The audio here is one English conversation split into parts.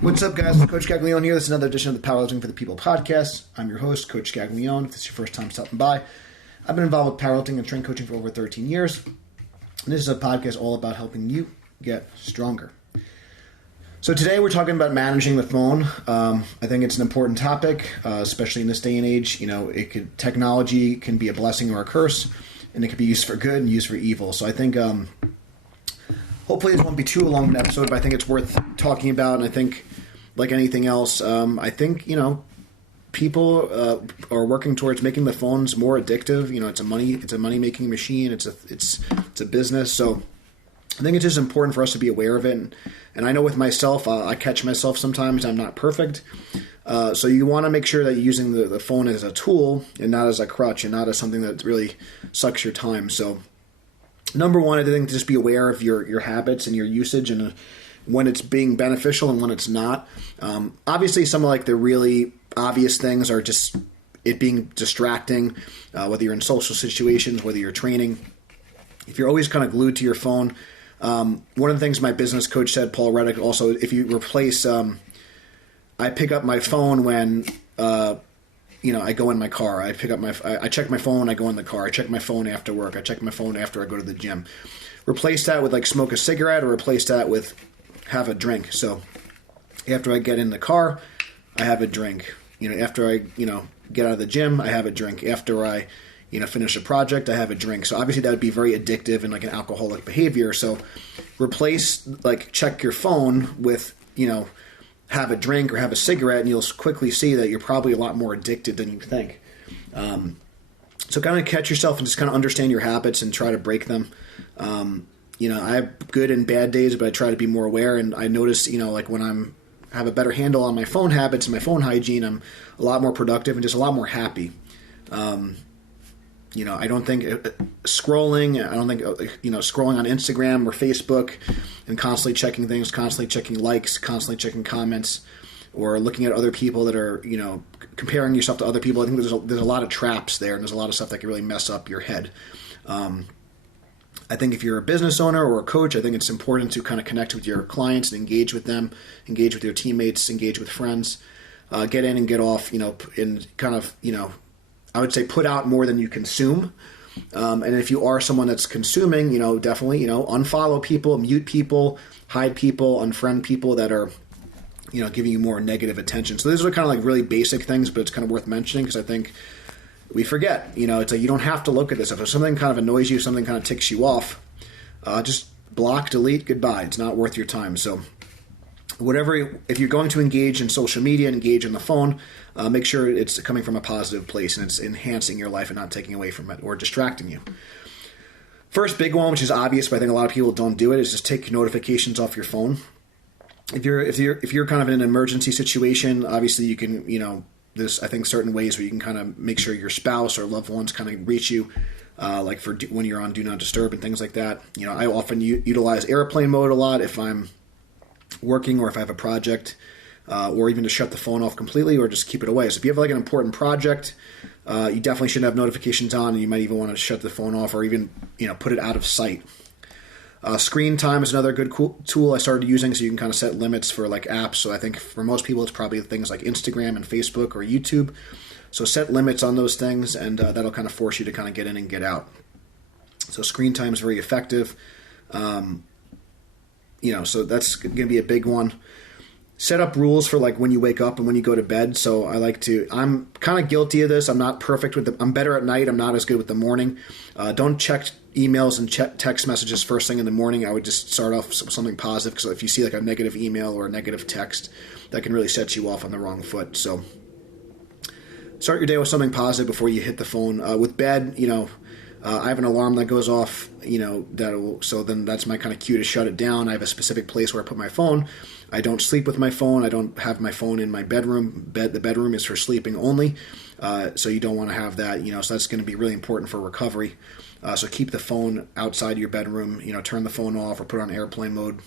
What's up, guys? Coach Gaglione here. This is another edition of the Powerlifting for the People podcast. I'm your host, Coach Gaglione. If this is your first time stopping by, I've been involved with powerlifting and strength coaching for over 13 years. And this is a podcast all about helping you get stronger. So today we're talking about managing the phone. I think it's an important topic, especially in this day and age. Technology can be a blessing or a curse, and it can be used for good and used for evil. So I think hopefully this won't be too long of an episode, but I think it's worth talking about. And I think, like anything else, I think, people are working towards making the phones more addictive. It's a money making machine. It's a business. So I think it's just important for us to be aware of it. And I know with myself, I catch myself sometimes. I'm not perfect. So you want to make sure that you're using the phone as a tool and not as a crutch and not as something that really sucks your time. So number one, I think just be aware of your habits and your usage and when it's being beneficial and when it's not. Obviously, some of the really obvious things are just it being distracting, whether you're in social situations, whether you're training. If you're always kind of glued to your phone, one of the things my business coach said, Paul Reddick, also, if you replace, I pick up my phone when, I go in my car. I check my phone, I go in the car. I check my phone after work. I check my phone after I go to the gym. Replace that with smoke a cigarette, or replace that with have a drink. So after I get in the car, I have a drink. After I, get out of the gym, I have a drink. After I, finish a project, I have a drink. So obviously that would be very addictive and like an alcoholic behavior. So replace, check your phone with, have a drink or have a cigarette, and you'll quickly see that you're probably a lot more addicted than you think. So kind of catch yourself and just kind of understand your habits and try to break them. I have good and bad days, but I try to be more aware. And I notice, when have a better handle on my phone habits and my phone hygiene, I'm a lot more productive and just a lot more happy. I don't think scrolling on Instagram or Facebook and constantly checking things, constantly checking likes, constantly checking comments, or looking at other people that are, comparing yourself to other people. I think there's a lot of traps there, and there's a lot of stuff that can really mess up your head. I think if you're a business owner or a coach, I think it's important to kind of connect with your clients and engage with them, engage with your teammates, engage with friends, get in and get off, and kind of, I would say put out more than you consume. And if you are someone that's consuming, definitely, unfollow people, mute people, hide people, unfriend people that are, giving you more negative attention. So these are kind of really basic things, but it's kind of worth mentioning because I think we forget, it's you don't have to look at this. If something kind of annoys you, something kind of ticks you off, just block, delete, goodbye. It's not worth your time. So if you're going to engage in social media, engage on the phone, make sure it's coming from a positive place and it's enhancing your life and not taking away from it or distracting you. First big one, which is obvious, but I think a lot of people don't do it, is just take notifications off your phone. If you're kind of in an emergency situation, obviously you can, there's, I think, certain ways where you can kind of make sure your spouse or loved ones kind of reach you, for when you're on Do Not Disturb and things like that. I often utilize airplane mode a lot if I'm working or if I have a project, or even to shut the phone off completely or just keep it away. So if you have an important project, you definitely should have notifications on, and you might even want to shut the phone off or even put it out of sight. Screen time is another good tool I started using, so you can kind of set limits for apps. So I think for most people it's probably things like Instagram and Facebook or YouTube. So set limits on those things, and that'll kind of force you to kind of get in and get out. So screen time is very effective. So that's going to be a big one. Set up rules for when you wake up and when you go to bed. So I'm kind of guilty of this. I'm not perfect I'm better at night. I'm not as good with the morning. Don't check emails and text messages first thing in the morning. I would just start off with something positive, because if you see a negative email or a negative text, that can really set you off on the wrong foot. So start your day with something positive before you hit the phone. With bed, I have an alarm that goes off, so then that's my kind of cue to shut it down. I have a specific place where I put my phone. I don't sleep with my phone. I don't have my phone in my bedroom. The bedroom is for sleeping only. So you don't want to have that, so that's going to be really important for recovery. So keep the phone outside your bedroom, turn the phone off or put it on airplane mode,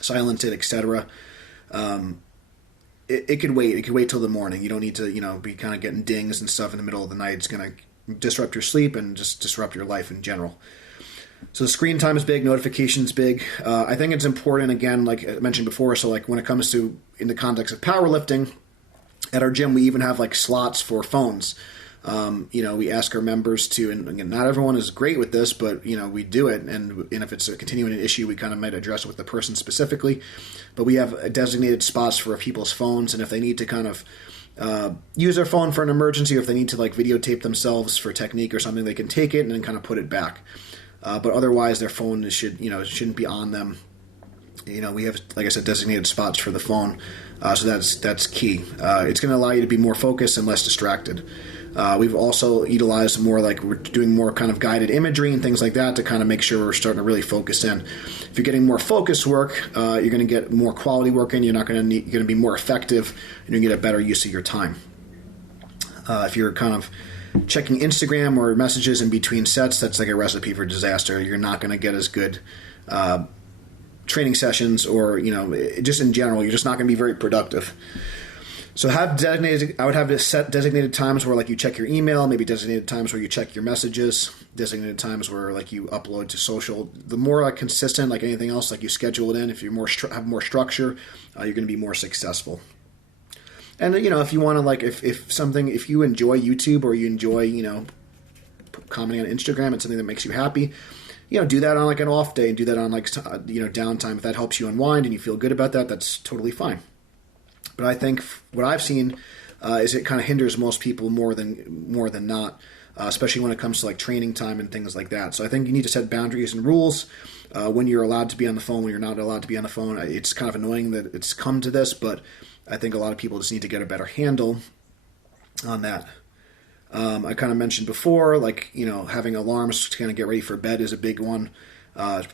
silence it, etc. It could wait. It could wait till the morning. You don't need to, be kind of getting dings and stuff in the middle of the night. It's going to disrupt your sleep and just disrupt your life in general. So screen time is big, notifications big. I think it's important, again, like I mentioned before, so like when it comes to, in the context of powerlifting, at our gym we even have like slots for phones. We ask our members to, and again, not everyone is great with this, but we do it, and if it's a continuing issue, we kind of might address it with the person specifically. But we have designated spots for people's phones, and if they need to kind of use their phone for an emergency, or if they need to like videotape themselves for technique or something, they can take it and then kind of put it back. But otherwise, their phone shouldn't be on them. We have, like I said, designated spots for the phone, so that's key. It's going to allow you to be more focused and less distracted. We've also utilized more, like we're doing more kind of guided imagery and things like that to kind of make sure we're starting to really focus in. If you're getting more focused work, you're going to get more quality work in. You're going to be more effective, and you're going to get a better use of your time. If you're kind of checking Instagram or messages in between sets, that's like a recipe for disaster. You're not going to get as good training sessions, or just in general, you're just not going to be very productive. So I would have to set designated times where like you check your email, maybe designated times where you check your messages, designated times where like you upload to social. The more like consistent, like anything else, like you schedule it in, if you have more structure, you're going to be more successful. And if you want to, like, if you enjoy YouTube, or you enjoy commenting on Instagram, and something that makes you happy, do that on like an off day, and do that on like downtime. If that helps you unwind and you feel good about that, that's totally fine. But I think what I've seen is it kind of hinders most people more than not, especially when it comes to like training time and things like that. So I think you need to set boundaries and rules when you're allowed to be on the phone, when you're not allowed to be on the phone. It's kind of annoying that it's come to this, but I think a lot of people just need to get a better handle on that. I kind of mentioned before, like, having alarms to kind of get ready for bed is a big one.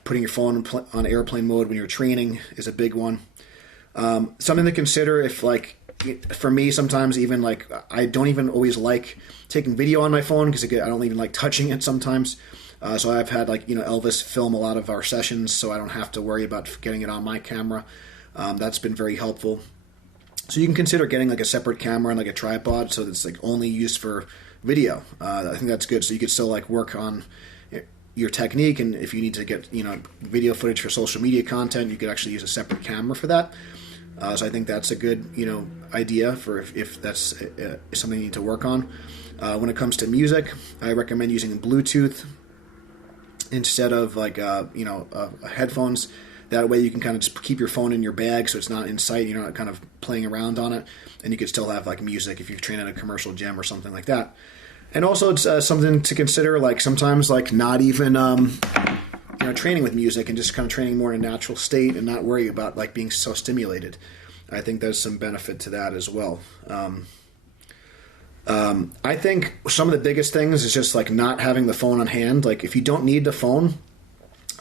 Putting your phone on airplane mode when you're training is a big one. Something to consider, if like, for me, sometimes even like, I don't even always like taking video on my phone, because I don't even like touching it sometimes. So I've had like, Elvis film a lot of our sessions, so I don't have to worry about getting it on my camera. That's been very helpful. So you can consider getting like a separate camera and like a tripod, so that's like only used for video. I think that's good. So you could still like work on your technique, and if you need to get video footage for social media content, you could actually use a separate camera for that. So I think that's a good idea for if that's something you need to work on. When it comes to music, I recommend using Bluetooth instead of like headphones. That way you can kind of just keep your phone in your bag, so it's not in sight, you're not kind of playing around on it, and you could still have like music if you train at a commercial gym or something like that. And also it's something to consider, like sometimes like not even training with music, and just kind of training more in a natural state and not worry about like being so stimulated. I think there's some benefit to that as well. I think some of the biggest things is just like not having the phone on hand. Like if you don't need the phone,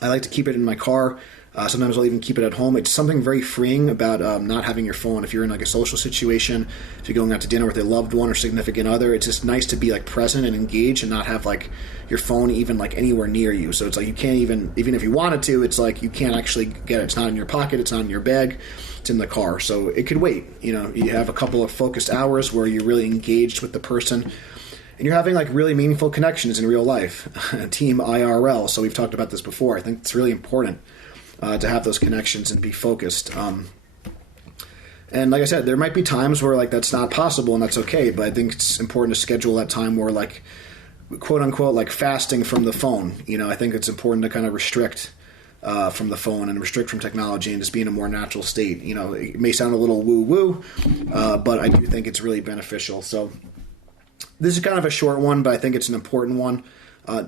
I like to keep it in my car. Sometimes I'll even keep it at home. It's something very freeing about not having your phone. If you're in like a social situation, if you're going out to dinner with a loved one or significant other, it's just nice to be like present and engaged, and not have like your phone even like anywhere near you. So it's like you can't even if you wanted to, it's like you can't actually get it. It's not in your pocket. It's not in your bag. It's in the car. So it could wait. You have a couple of focused hours where you're really engaged with the person, and you're having like really meaningful connections in real life. Team IRL. So we've talked about this before. I think it's really important to have those connections and be focused. And like I said, there might be times where like that's not possible, and that's okay. But I think it's important to schedule that time where like, quote unquote, like fasting from the phone. I think it's important to kind of restrict from the phone and restrict from technology and just be in a more natural state. It may sound a little woo-woo, but I do think it's really beneficial. So this is kind of a short one, but I think it's an important one.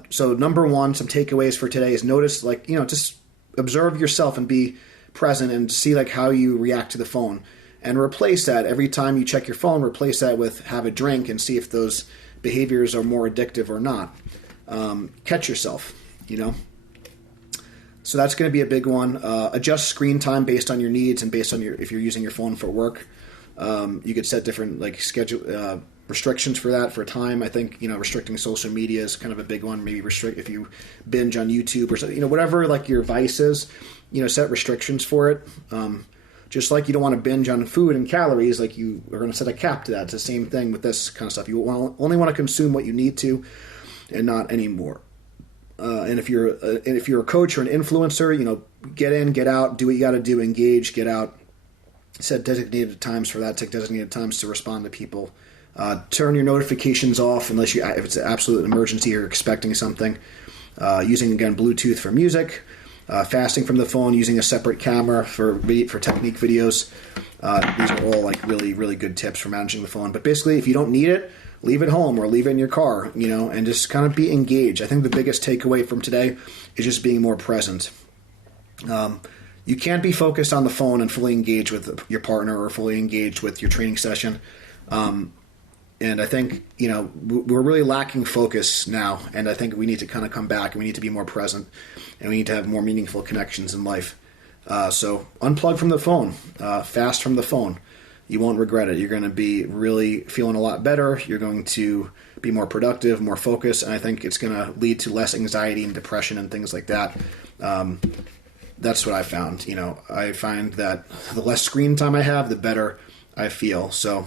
So number one, some takeaways for today is notice, like, just observe yourself and be present and see like how you react to the phone, and replace that every time you check your phone. Replace that with have a drink and see if those behaviors are more addictive or not. Catch yourself, So that's going to be a big one. Adjust screen time based on your needs and based on if you're using your phone for work. You could set different like schedule restrictions for that for time. I think restricting social media is kind of a big one. Maybe restrict if you binge on YouTube or something. Whatever like your vice is, set restrictions for it. Just like you don't want to binge on food and calories, like you are going to set a cap to that. It's the same thing with this kind of stuff. You only want to consume what you need to, and not anymore. And if you're a coach or an influencer, get in, get out, do what you got to do, engage, get out. Set designated times for that. Take designated times to respond to people. Turn your notifications off if it's an absolute emergency or you're expecting something. Using, again, Bluetooth for music. Fasting from the phone, using a separate camera for technique videos. These are all like really, really good tips for managing the phone. But basically, if you don't need it, leave it home or leave it in your car, and just kind of be engaged. I think the biggest takeaway from today is just being more present. You can't be focused on the phone and fully engaged with your partner or fully engaged with your training session. And I think, we're really lacking focus now. And I think we need to kind of come back and we need to be more present and we need to have more meaningful connections in life. So unplug from the phone, fast from the phone. You won't regret it. You're going to be really feeling a lot better. You're going to be more productive, more focused. And I think it's going to lead to less anxiety and depression and things like that. That's what I found. I find that the less screen time I have, the better I feel. So,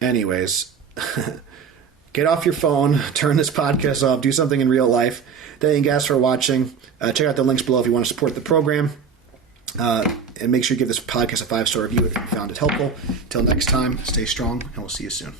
anyways, get off your phone, turn this podcast off, do something in real life. Thank you guys for watching. Check out the links below if you want to support the program. And make sure you give this podcast a 5-star review if you found it helpful. Until next time, stay strong, and we'll see you soon.